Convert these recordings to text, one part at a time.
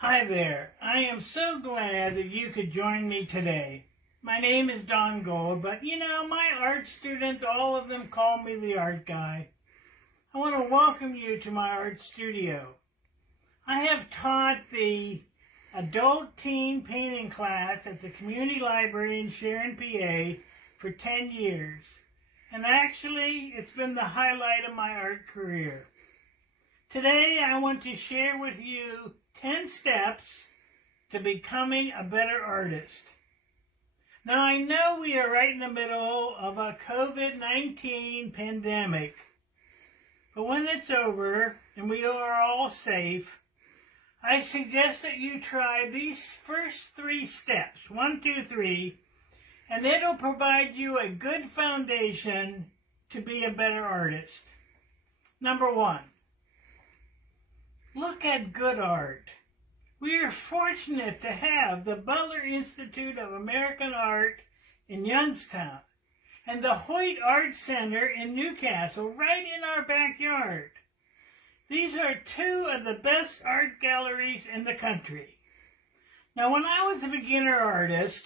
Hi there. I am so glad that you could join me today. My name is Don Gold, but my art students, all of them call me the art guy. I want to welcome you to my art studio. I have taught the adult teen painting class at the community library in Sharon, PA for 10 years. And actually, it's been the highlight of my art career. Today, I want to share with you 10 steps to becoming a better artist. Now, I know we are right in the middle of a COVID-19 pandemic, but when it's over and we are all safe, I suggest that you try these first 3 steps, 1, 2, 3, and it'll provide you a good foundation to be a better artist. Number 1. Look at good art. We are fortunate to have the Butler Institute of American Art in Youngstown and the Hoyt Art Center in Newcastle right in our backyard. These are 2 of the best art galleries in the country. Now, when I was a beginner artist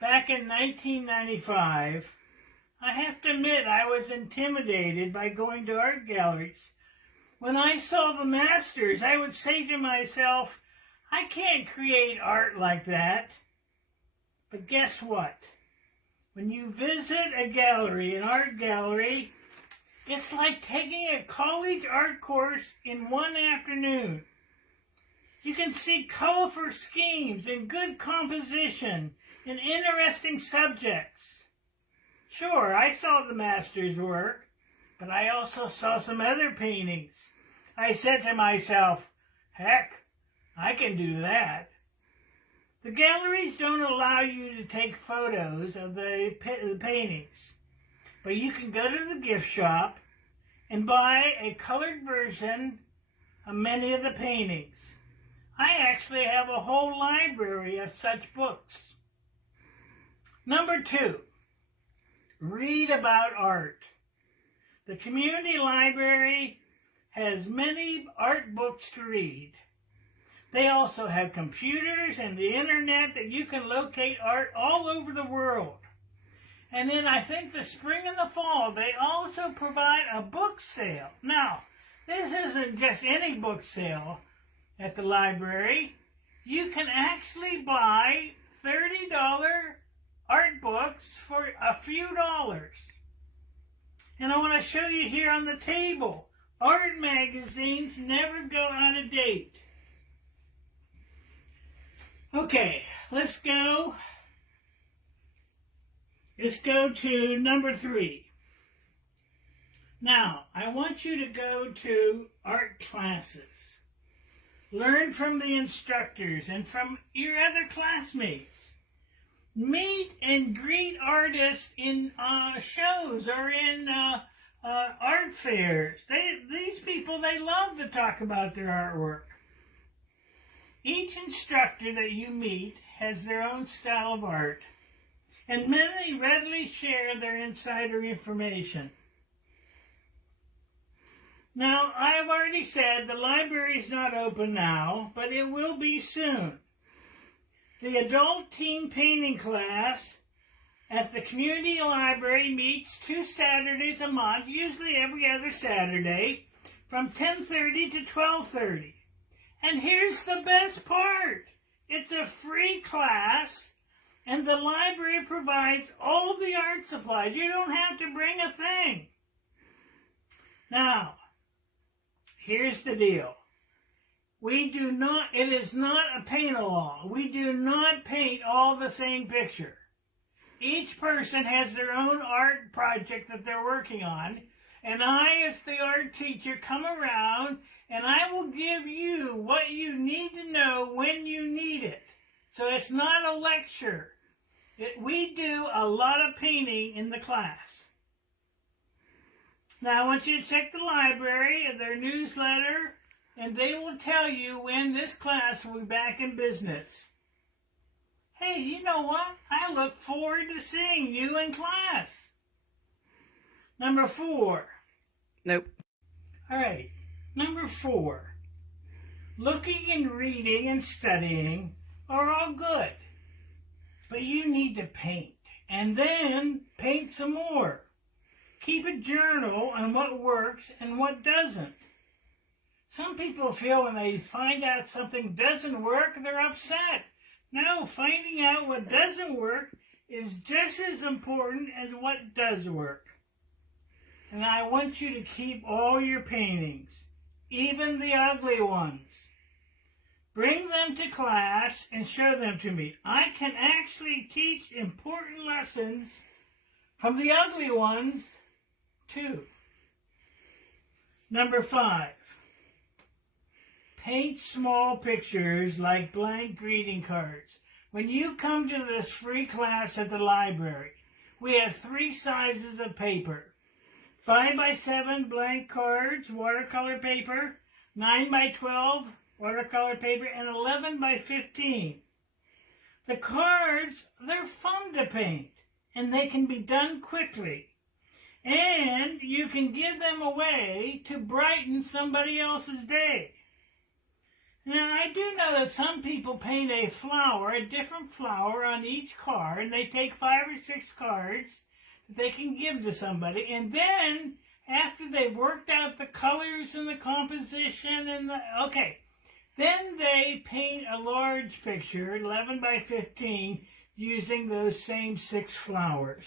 back in 1995, I have to admit I was intimidated by going to art galleries. When I saw the masters, I would say to myself, I can't create art like that. But guess what? When you visit a gallery, an art gallery, it's like taking a college art course in one afternoon. You can see colorful schemes and good composition and interesting subjects. Sure, I saw the masters' work, but I also saw some other paintings. I said to myself, heck, I can do that. The galleries don't allow you to take photos of the paintings, but you can go to the gift shop and buy a colored version of many of the paintings. I actually have a whole library of such books. Number 2, read about art. The community library has many art books to read. They also have computers and the internet that you can locate art all over the world. And then I think the spring and the fall, they also provide a book sale. Now, this isn't just any book sale at the library. You can actually buy $30 art books for a few dollars. And I want to show you here on the table, art magazines never go out of date. Okay, let's go to number 3. Now, I want you to go to art classes. Learn from the instructors and from your other classmates. Meet and greet artists in shows or in art fairs. These people, they love to talk about their artwork. Each instructor that you meet has their own style of art, and many readily share their insider information. Now, I've already said the library is not open now, but it will be soon. The adult teen painting class at the community library meets 2 Saturdays a month, usually every other Saturday, from 10:30 to 12:30. And here's the best part. It's a free class, and the library provides all the art supplies. You don't have to bring a thing. Now, here's the deal. It is not a paint-along. We do not paint all the same picture. Each person has their own art project that they're working on, and I, as the art teacher, come around and I will give you what you need to know when you need it. So it's not a lecture. We do a lot of painting in the class. Now, I want you to check the library and their newsletter, and they will tell you when this class will be back in business. Hey, you know what? I look forward to seeing you in class. Number 4. Nope. All right. Number 4. Looking and reading and studying are all good. But you need to paint. And then paint some more. Keep a journal on what works and what doesn't. Some people feel when they find out something doesn't work, they're upset. No, finding out what doesn't work is just as important as what does work. And I want you to keep all your paintings, even the ugly ones. Bring them to class and show them to me. I can actually teach important lessons from the ugly ones, too. Number 5. Paint small pictures like blank greeting cards. When you come to this free class at the library, we have 3 sizes of paper. 5x7 blank cards, watercolor paper, 9x12 watercolor paper, and 11x15. The cards, they're fun to paint, and they can be done quickly. And you can give them away to brighten somebody else's day. Now, I do know that some people paint a flower, a different flower on each card, and they take 5 or 6 cards that they can give to somebody, and then after they've worked out the colors and the composition and then they paint a large picture, 11x15, using those same 6 flowers.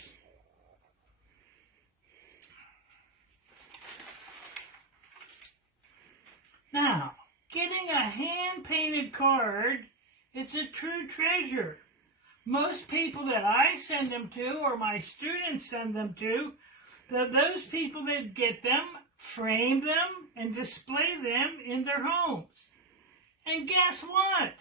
Now, getting a hand-painted card is a true treasure. Most people that I send them to, or my students send them to, those people that get them frame them and display them in their homes. And guess what?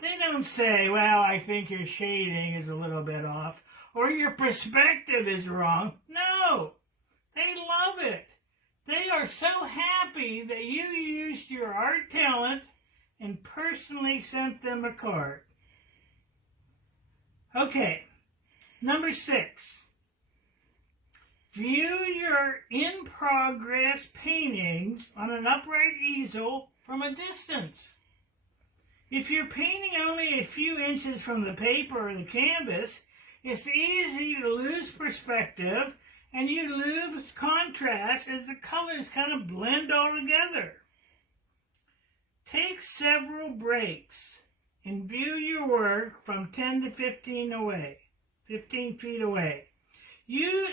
They don't say, well, I think your shading is a little bit off, or your perspective is wrong. No, they love it. They are so happy that you used your art talent and personally sent them a card. Okay, number 6. View your in-progress paintings on an upright easel from a distance. If you're painting only a few inches from the paper or the canvas, it's easy to lose perspective and you lose contrast as the colors kind of blend all together. Take several breaks and view your work from 10 to 15 feet away. You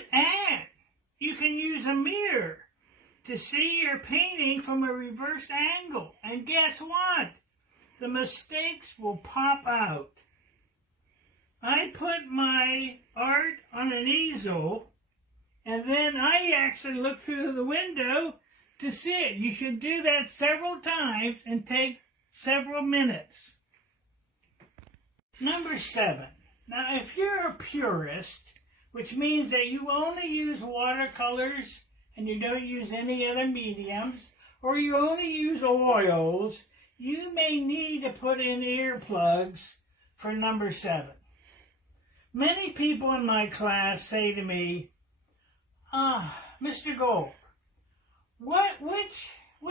can use a mirror to see your painting from a reverse angle. And guess what? The mistakes will pop out. I put my art on an easel, and then I actually look through the window to see it. You should do that several times and take several minutes. Number 7. Now, if you're a purist, which means that you only use watercolors and you don't use any other mediums, or you only use oils, you may need to put in earplugs for number 7. Many people in my class say to me, Mr. Gold, what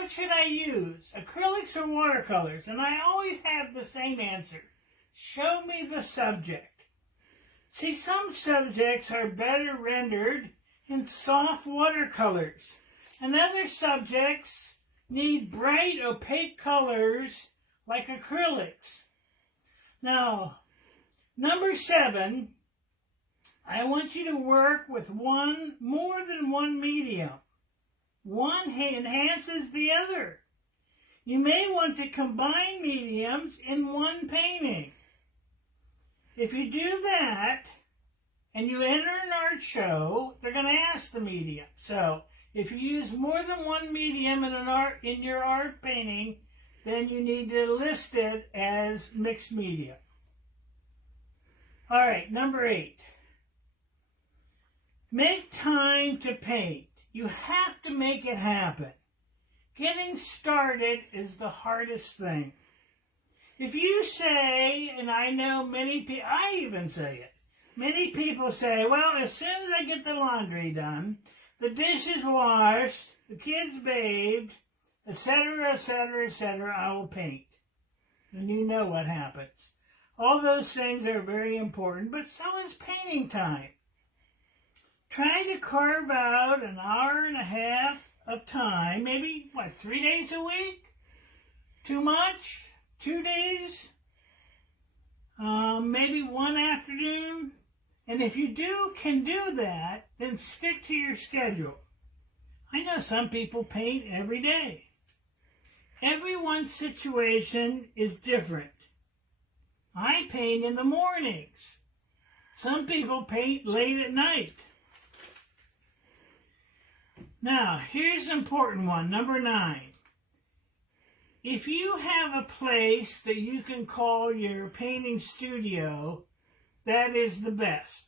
should I use, acrylics or watercolors? And I always have the same answer. Show me the subject. See, some subjects are better rendered in soft watercolors, and other subjects need bright, opaque colors like acrylics. Now, number 7, I want you to work with more than one medium. One enhances the other. You may want to combine mediums in one painting. If you do that, and you enter an art show, they're going to ask the medium. So, if you use more than one medium in your art painting, then you need to list it as mixed media. All right, number 8. Make time to paint. You have to make it happen. Getting started is the hardest thing. If you say, and I know many people, I even say it, many people say, well, as soon as I get the laundry done, the dishes washed, the kids bathed, etc., etc., etc., I will paint. And you know what happens. All those things are very important, but so is painting time. Try to carve out an hour and a half of time, maybe, 3 days a week? Too much? 2 days? Maybe one afternoon? And if you can do that, then stick to your schedule. I know some people paint every day. Everyone's situation is different. I paint in the mornings. Some people paint late at night. Now, here's an important one, number 9. If you have a place that you can call your painting studio, that is the best.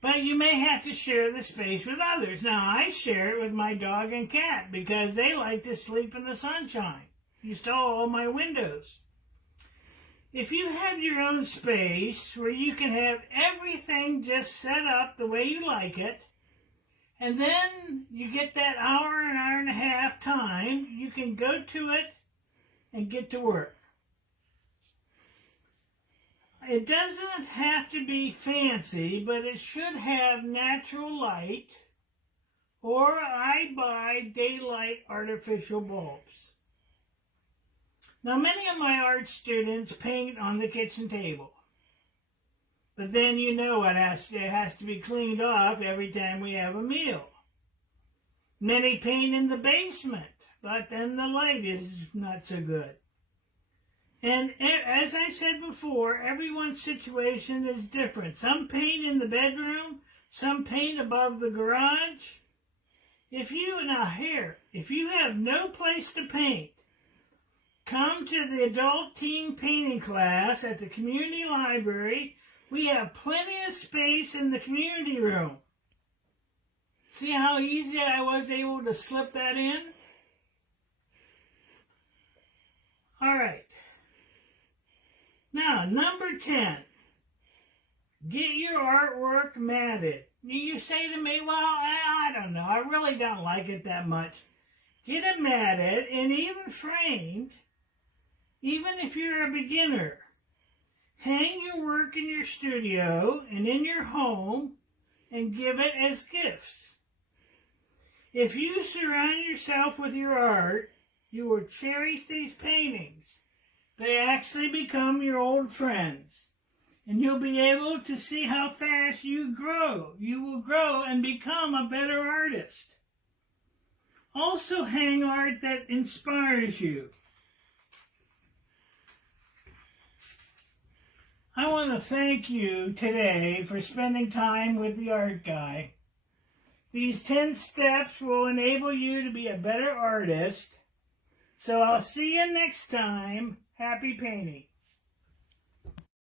But you may have to share the space with others. Now, I share it with my dog and cat because they like to sleep in the sunshine. You saw all my windows. If you have your own space where you can have everything just set up the way you like it, and then you get that hour and a half time, you can go to it and get to work. It doesn't have to be fancy, but it should have natural light, or I buy daylight artificial bulbs. Now, many of my art students paint on the kitchen table. But then you know it has to be cleaned off every time we have a meal. Many paint in the basement, but then the light is not so good. And as I said before, everyone's situation is different. Some paint in the bedroom, some paint above the garage. If you have no place to paint, come to the adult teen painting class at the community library. We have plenty of space in the community room. See how easy I was able to slip that in? All right. Now, number 10. Get your artwork matted. You say to me, well, I don't know. I really don't like it that much. Get it matted and even framed, even if you're a beginner. Hang your work in your studio and in your home and give it as gifts. If you surround yourself with your art, you will cherish these paintings. They actually become your old friends. And you'll be able to see how fast you grow. You will grow and become a better artist. Also hang art that inspires you. I want to thank you today for spending time with the Art Guy. These 10 steps will enable you to be a better artist. So I'll see you next time. Happy painting.